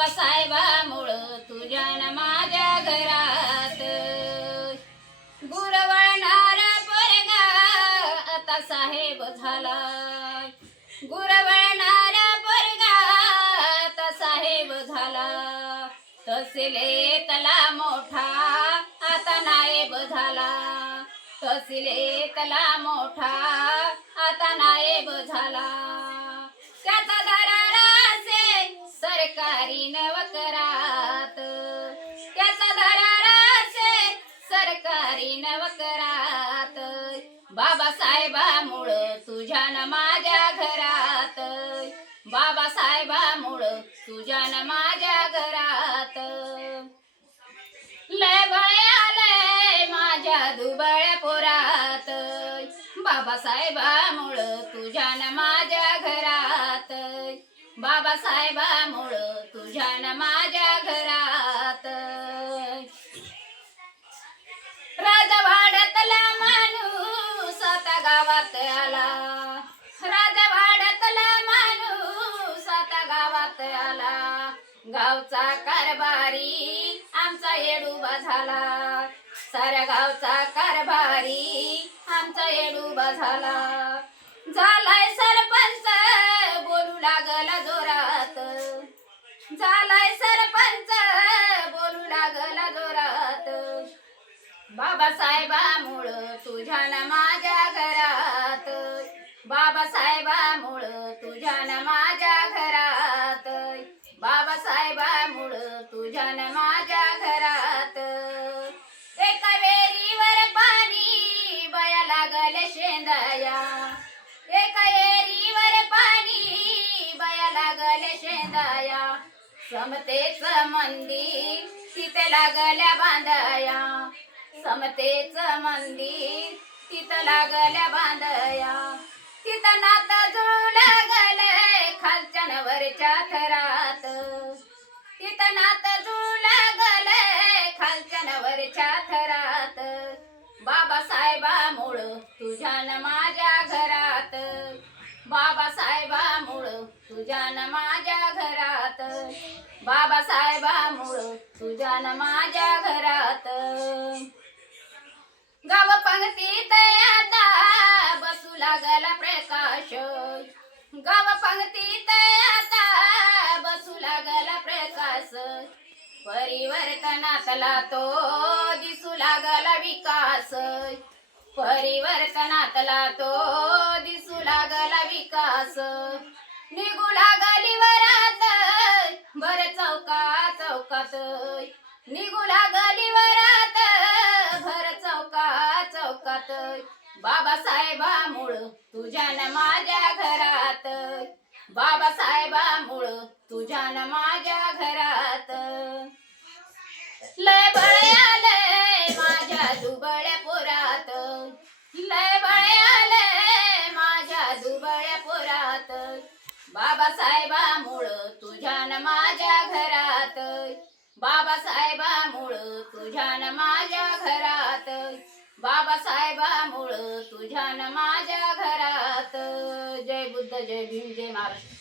बाबासाहेबामुळं तुझ्या न माझ्या घरात गुरवळणारा पोरगा आता साहेब झाला. गुरवळणारा पोरगा आता साहेब झाला. तहसीलेतला मोठा आता नायब झाला. तहसीलेतला मोठा आता नायब झाला. त्याचा दरारा असे सरकारी नवकरात. त्याचा दरारा असे सरकारी नवकरात. बाबासाहेबामुळं तुझ्या न माझ्या घरात. बाबासाहेबामुळं तुझ्या न माझ्या घरात. लय बळ आलंय माझ्या दुबळ्या पोरात. बाबासाहेबामुळं तुझ्या न माझ्या घरात. बाबासाहेबामुळं तुझ्या न माझ्या घरात. राजवाड्यातला माणूस आता गावात आला. राजवाड्यातला माणूस आता गावात आला. गावचा कारभारी आमचा येडूबा झाला. साऱ्या गावचा कारभारी आमचा येडूबा झाला. झालाय सरपंच बोलू लागला जोरात. झालाय सरपंच बोलू लागला जोरात. बाबासाहेबामुळं तुझ्या न माझ्या घरात. बाबासाहेबामुळं तुझ्या न माझ्या घरात. बाबासाहेबामुळं तुझ्या न माझ्या घरात. एका वेरीवर पाणी बया लागले शेंदाया. एका एरीवर पाणी बया लागले शेंदाया. समतेच मंदिर तिथे लागल्या बांधाया. समतेच मंदिर तिथं लागल्या बांधाया. तिथं नातं जुळू लागलंय खालच्या न वरच्या थरात. तिथं नातं जुळू लागलंय खालच्या न वरच्या थरात. बाबासाहेबामुळं तुझ्या न माझ्या घरात. बाबासाहेबामुळं तुझ्या न माझ्या घरात. बाबासाहेबामुळं तुझ्या न माझ्या घरात. गाव पंक्तीत आता बसू लागला प्रकाश. गाव पंक्तीत आता बसू लागला प्रकाश. परिवर्तनातला तो दिसू लागला विकास. परिवर्तनातला तो दिसू लागला विकास. निघू लागली वरात भर चौका चौकात. निघू लागली वरात भर चौका चौकात. बाबासाहेबामुळं तुझ्या न माझ्या घरात. बाबासाहेबामुळं तुझ्या न माझ्या घरात. लय बळ आलंय माझ्या दुबळ्या पोरात. लय बळ आलंय माझ्या दुबळ्या पोरात. बाबासाहेबामुळं तुझ्या न माझ्या घरात. बाबासाहेबामुळं तुझ्या न माझ्या घरात. बाबासाहेबामुळं तुझ्या न माझ्या घरात. जय बुद्ध जय भीम जय महाराष्ट्र.